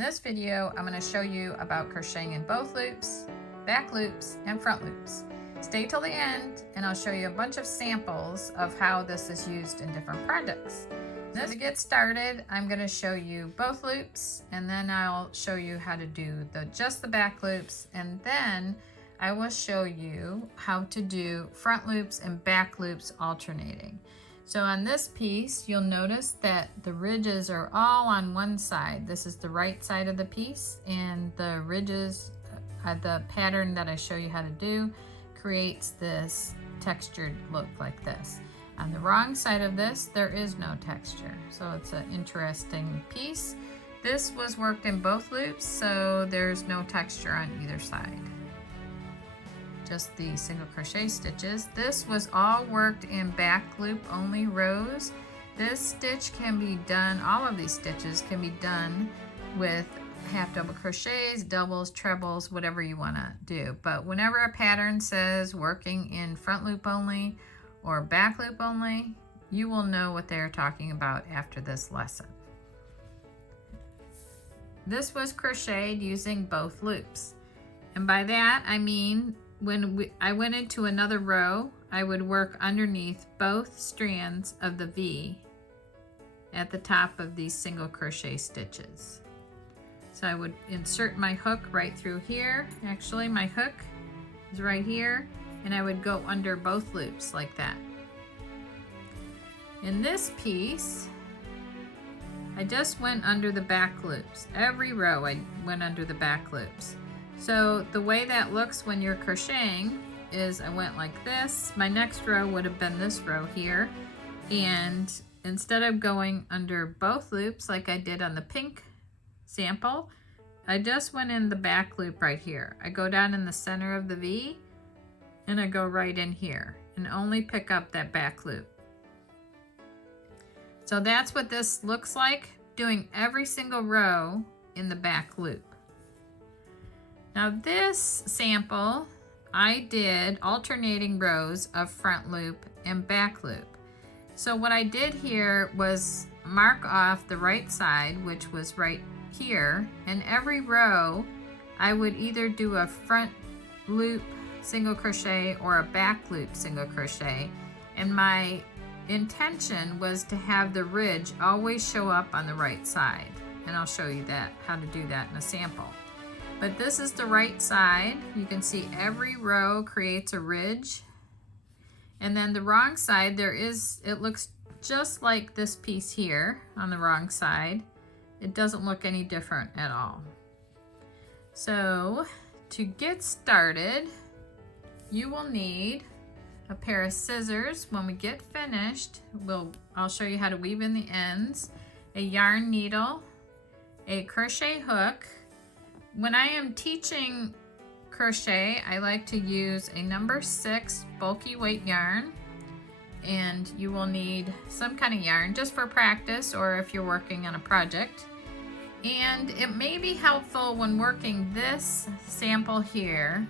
In this video, I'm going to show you about crocheting in both loops, back loops, and front loops. Stay till the end and I'll show you a bunch of samples of how this is used in different projects. To get started, I'm going to show you both loops and then I'll show you how to do just the back loops, and then I will show you how to do front loops and back loops alternating. So on this piece, you'll notice that the ridges are all on one side. This is the right side of the piece, and the ridges, the pattern that I show you how to do, creates this textured look like this. On the wrong side of this, there is no texture. So it's an interesting piece. This was worked in both loops, so there's no texture on either side. Just the single crochet stitches. This was all worked in back loop only rows. This stitch can be done, all of these stitches can be done with half double crochets, doubles, trebles, whatever you want to do. But whenever a pattern says working in front loop only or back loop only, you will know what they're talking about after this lesson. This was crocheted using both loops. And by that, I mean when I went into another row, I would work underneath both strands of the V at the top of these single crochet stitches. So I would insert my hook right through here. Actually, my hook is right here, and I would go under both loops like that. In this piece, I just went under the back loops. Every row I went under the back loops. So the way that looks when you're crocheting is I went like this. My next row would have been this row here. And instead of going under both loops like I did on the pink sample, I just went in the back loop right here. I go down in the center of the V and I go right in here and only pick up that back loop. So that's what this looks like, doing every single row in the back loop. Now this sample, I did alternating rows of front loop and back loop. So what I did here was mark off the right side, which was right here, and every row I would either do a front loop single crochet or a back loop single crochet, and my intention was to have the ridge always show up on the right side, and I'll show you that, how to do that in a sample. But this is the right side. You can see every row creates a ridge. And then the wrong side, it looks just like this piece here on the wrong side. It doesn't look any different at all. So to get started, you will need a pair of scissors. When we get finished, I'll show you how to weave in the ends, a yarn needle, a crochet hook. When I am teaching crochet, I like to use a number 6 bulky weight yarn, and you will need some kind of yarn just for practice or if you're working on a project. And it may be helpful when working this sample here,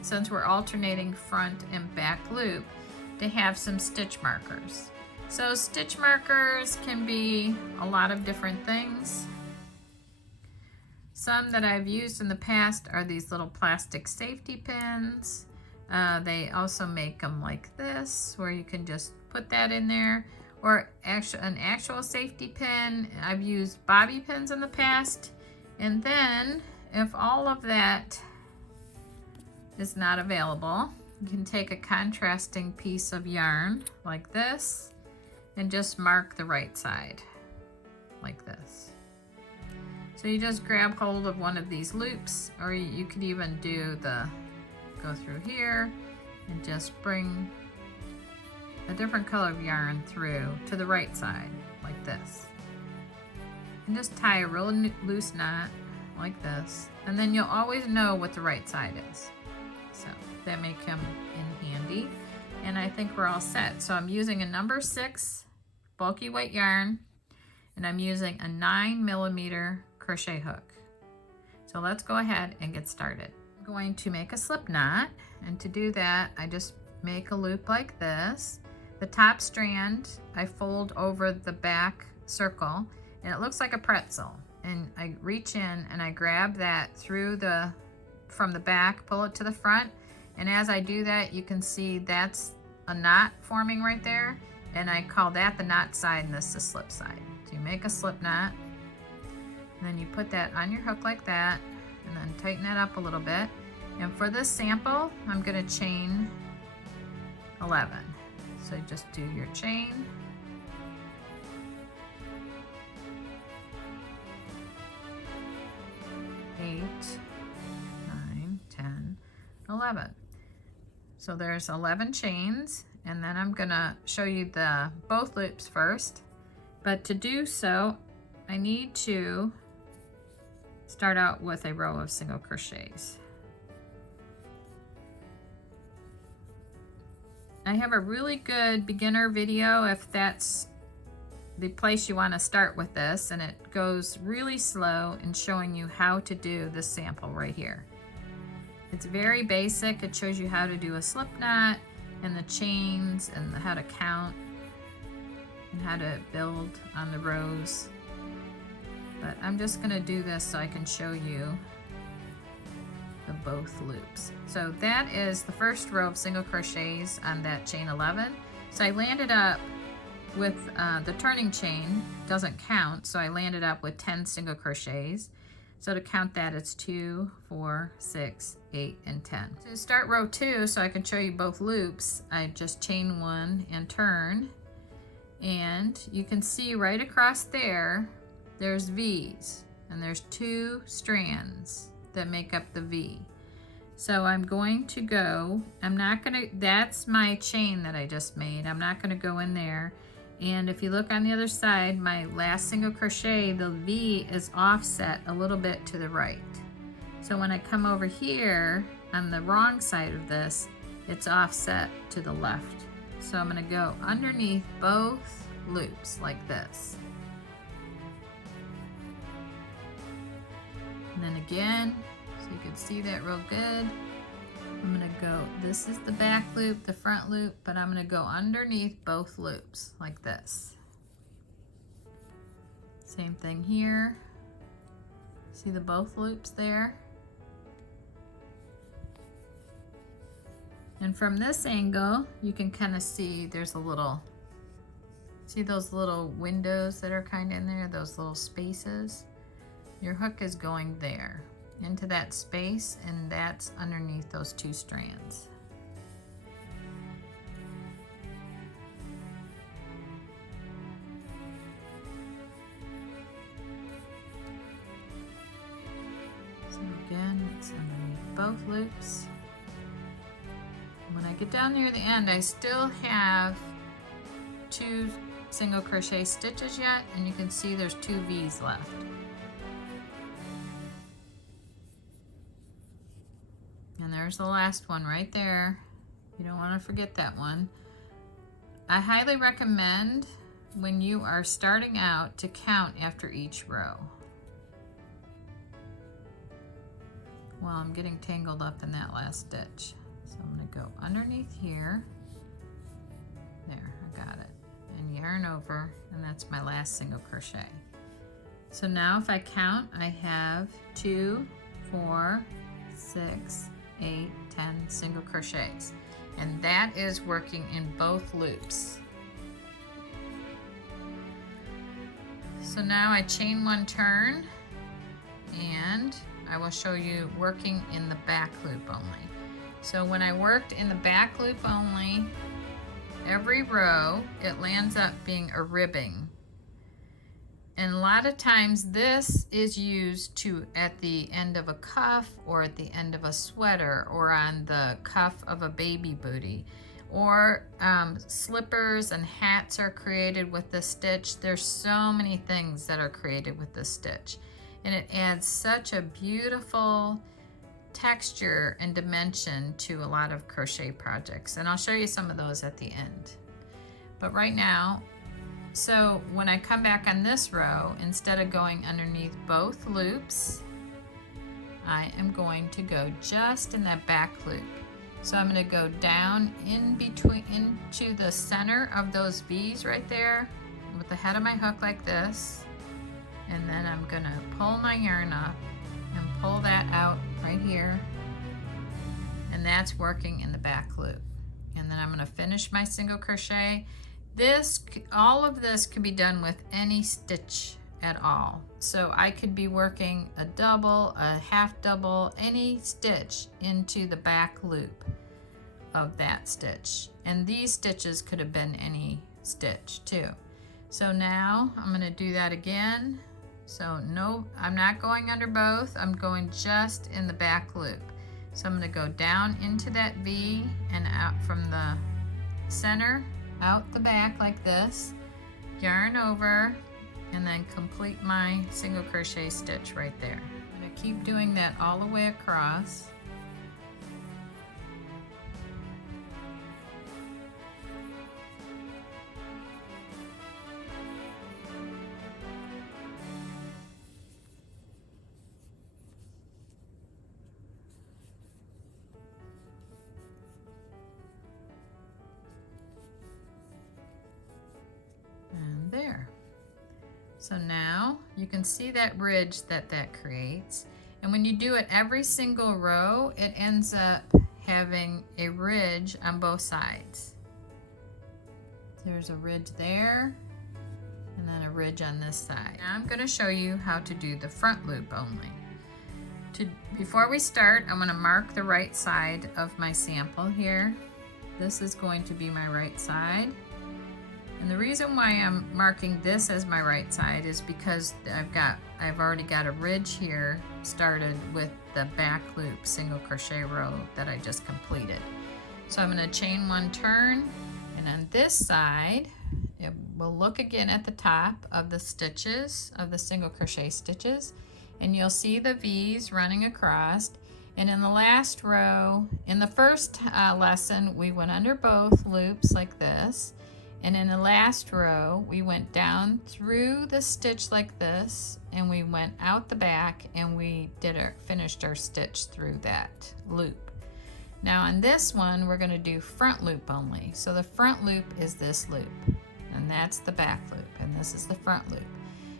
since we're alternating front and back loop, to have some stitch markers. So stitch markers can be a lot of different things. Some that I've used in the past are these little plastic safety pins. They also make them like this, where you can just put that in there, or an actual safety pin. I've used bobby pins in the past. And then if all of that is not available, you can take a contrasting piece of yarn like this and just mark the right side like this. So you just grab hold of one of these loops, or you could even go through here and just bring a different color of yarn through to the right side like this. And just tie a real loose knot like this, and then you'll always know what the right side is. So that may come in handy. And I think we're all set. So I'm using a number 6 bulky weight yarn, and I'm using a 9mm crochet hook. So let's go ahead and get started. I'm going to make a slip knot, and to do that I just make a loop like this. The top strand I fold over the back circle, and it looks like a pretzel. and I reach in and I grab that through from the back, pull it to the front. And as I do that, you can see that's a knot forming right there. And I call that the knot side and this the slip side. So you make a slip knot, and then you put that on your hook like that, and then tighten that up a little bit. And for this sample, I'm gonna chain 11. So just do your chain. Eight, 9, 10, 11. So there's 11 chains, and then I'm gonna show you both loops first. But to do so, I need to start out with a row of single crochets. I have a really good beginner video if that's the place you want to start with this, and it goes really slow in showing you how to do this sample right here. It's very basic. It shows you how to do a slip knot and the chains and how to count and how to build on the rows. But I'm just going to do this so I can show you the both loops. So that is the first row of single crochets on that chain 11. So I landed up with the turning chain doesn't count, so I landed up with 10 single crochets. So to count that, it's 2, 4, 6, 8, and 10. To start row 2, so I can show you both loops, I just chain 1 and turn, and you can see right across there's V's, and there's 2 strands that make up the V. So I'm going to go, that's my chain that I just made. I'm not gonna go in there. And if you look on the other side, my last single crochet, the V is offset a little bit to the right. So when I come over here on the wrong side of this, it's offset to the left. So I'm gonna go underneath both loops like this. And then again, so you can see that real good. I'm gonna go, this is the back loop, the front loop, but I'm gonna go underneath both loops like this. Same thing here. See the both loops there? And from this angle, you can kind of see there's a little, see those little windows that are kind of in there, those little spaces? Your hook is going there, into that space, and that's underneath those 2 strands. So again, it's underneath both loops. When I get down near the end, I still have 2 single crochet stitches yet, and you can see there's 2 V's left. And there's the last one right there. You don't want to forget that one. I highly recommend when you are starting out to count after each row. Well, I'm getting tangled up in that last stitch. So I'm going to go underneath here. There, I got it. And yarn over, and that's my last single crochet. So now if I count, I have 2, 4, 6, 8, 10 single crochets, and that is working in both loops. So now I chain 1 turn, and I will show you working in the back loop only. So when I worked in the back loop only, every row it lands up being a ribbing. And a lot of times this is used at the end of a cuff, or at the end of a sweater, or on the cuff of a baby bootie, or slippers and hats are created with this stitch. There's so many things that are created with this stitch, and it adds such a beautiful texture and dimension to a lot of crochet projects, and I'll show you some of those at the end. But right now, so when I come back on this row, instead of going underneath both loops, I am going to go just in that back loop. So I'm going to go down in between, into the center of those V's right there with the head of my hook like this. and then I'm gonna pull my yarn up and pull that out right here, and that's working in the back loop. And then I'm gonna finish my single crochet. All of this can be done with any stitch at all. So I could be working a double, a half double, any stitch into the back loop of that stitch. And these stitches could have been any stitch too. So now I'm gonna do that again. So no, I'm not going under both, I'm going just in the back loop. So I'm gonna go down into that V and out from the center, out the back like this, yarn over, and then complete my single crochet stitch right there. I'm gonna keep doing that all the way across. And there. So now you can see that ridge that creates. And when you do it every single row, it ends up having a ridge on both sides. There's a ridge there, and then a ridge on this side. Now I'm going to show you how to do the front loop only. Before we start, I'm going to mark the right side of my sample here. This is going to be my right side. And the reason why I'm marking this as my right side is because I've already got a ridge here started with the back loop single crochet row that I just completed. So I'm going to chain one turn, and on this side it will look again at the top of the stitches of the single crochet stitches, and you'll see the V's running across. And in the last row, in the first lesson, we went under both loops like this. And in the last row, we went down through the stitch like this, and we went out the back, and we finished our stitch through that loop. Now on this one, we're gonna do front loop only. So the front loop is this loop, and that's the back loop, and this is the front loop.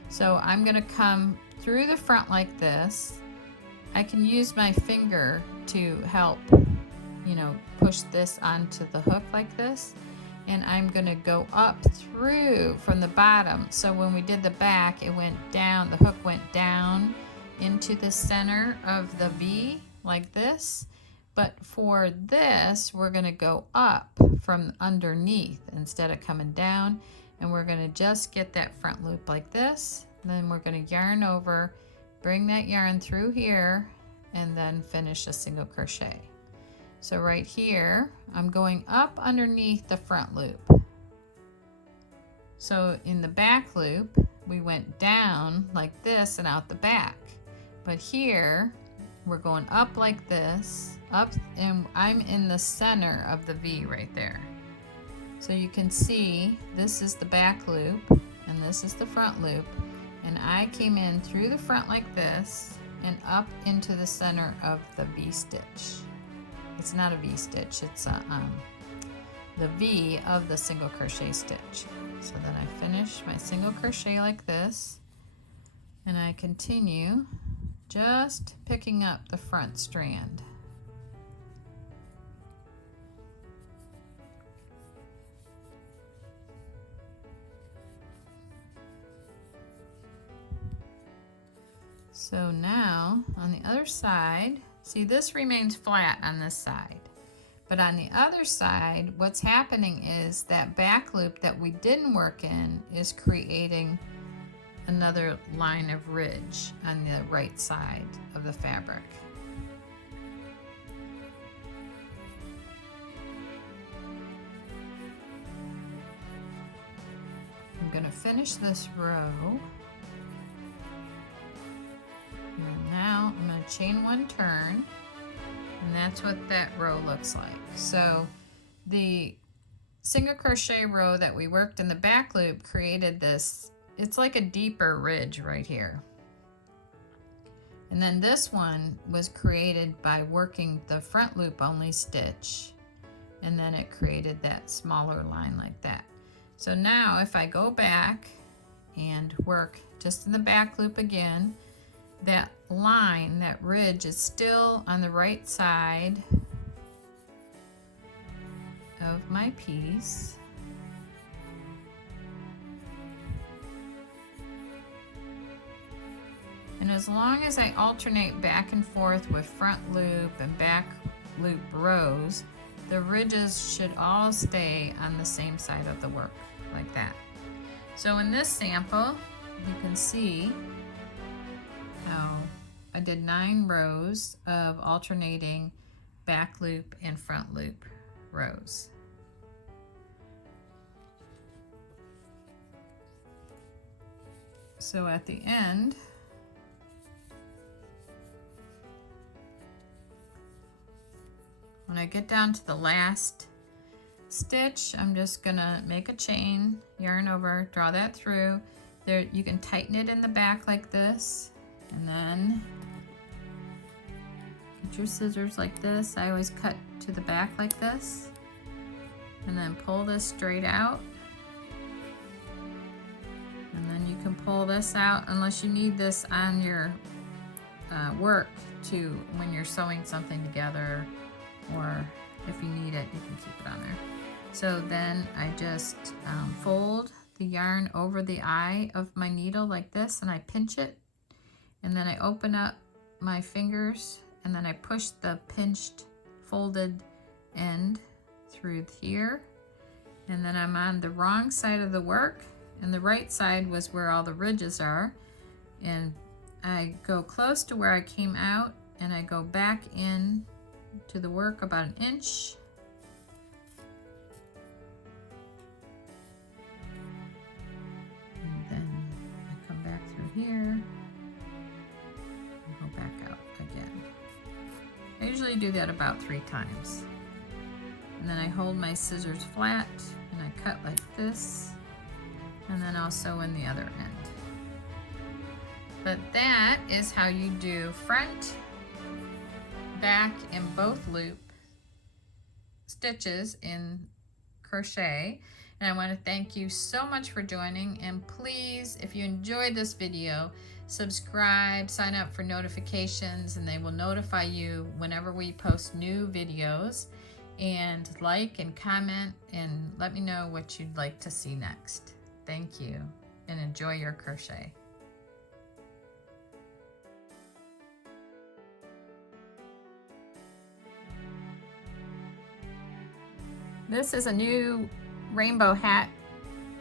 So I'm gonna come through the front like this. I can use my finger to help, push this onto the hook like this. And I'm gonna go up through from the bottom. So when we did the back, it went down, the hook went down into the center of the V like this. But for this, we're gonna go up from underneath instead of coming down. And we're gonna just get that front loop like this. Then we're gonna yarn over, bring that yarn through here, and then finish a single crochet. So right here, I'm going up underneath the front loop. So in the back loop, we went down like this and out the back. But here, we're going up like this, up, and I'm in the center of the V right there. So you can see this is the back loop, and this is the front loop. And I came in through the front like this, and up into the center of the V stitch. It's not a V stitch, it's the V of the single crochet stitch. So then I finish my single crochet like this, and I continue just picking up the front strand. So now on the other side, see, this remains flat on this side. But on the other side, what's happening is that back loop that we didn't work in is creating another line of ridge on the right side of the fabric. I'm going to finish this row. And now I'm going to chain one turn, and that's what that row looks like. So the single crochet row that we worked in the back loop created this, it's like a deeper ridge right here. And then this one was created by working the front loop only stitch, and then it created that smaller line like that. So now if I go back and work just in the back loop again. That line, that ridge is still on the right side of my piece. And as long as I alternate back and forth with front loop and back loop rows, the ridges should all stay on the same side of the work, like that. So in this sample, you can see how I did 9 rows of alternating back loop and front loop rows. So at the end, when I get down to the last stitch, I'm just gonna make a chain, yarn over, draw that through. There, you can tighten it in the back like this, and then get your scissors like this. I always cut to the back like this, and then pull this straight out. And then you can pull this out unless you need this on your work to when you're sewing something together, or if you need it, you can keep it on there. So then I just fold the yarn over the eye of my needle like this, and I pinch it, and then I open up my fingers, and then I push the pinched folded end through here, and then I'm on the wrong side of the work, and the right side was where all the ridges are, and I go close to where I came out, and I go back in to the work about 1 inch, and then I come back through here and go back out again. I usually do that about 3 times, and then I hold my scissors flat and I cut like this, and then I'll sew in the other end. But that is how you do front, back, and both loop stitches in crochet. And I want to thank you so much for joining, and please, if you enjoyed this video, subscribe, sign up for notifications, and they will notify you whenever we post new videos, and like and comment and let me know what you'd like to see next. Thank you, and enjoy your crochet. This is a new rainbow hat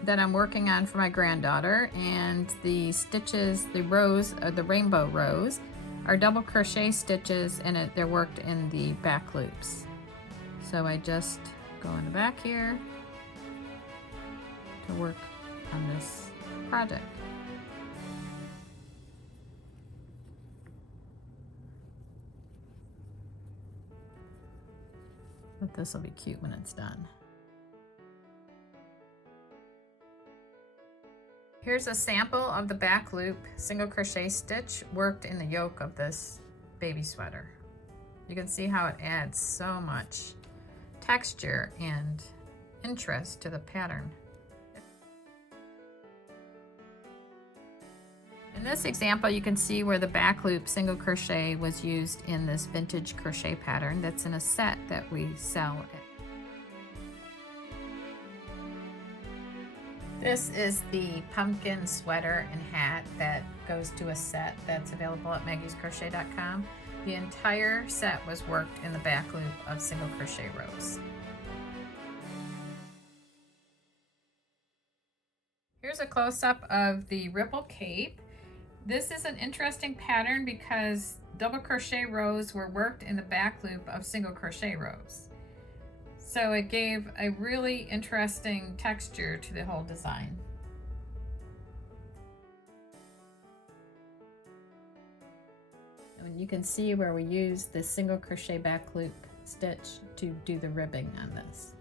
that I'm working on for my granddaughter, and the stitches, the rows, the rainbow rows, are double crochet stitches, and they're worked in the back loops. So I just go in the back here to work on this project. But this will be cute when it's done. Here's a sample of the back loop single crochet stitch worked in the yoke of this baby sweater. You can see how it adds so much texture and interest to the pattern. In this example, you can see where the back loop single crochet was used in this vintage crochet pattern that's in a set that we sell. This is the pumpkin sweater and hat that goes to a set that's available at maggiescrochet.com. The entire set was worked in the back loop of single crochet rows. Here's a close-up of the ripple cape. This is an interesting pattern because double crochet rows were worked in the back loop of single crochet rows. So it gave a really interesting texture to the whole design. And you can see where we use the single crochet back loop stitch to do the ribbing on this.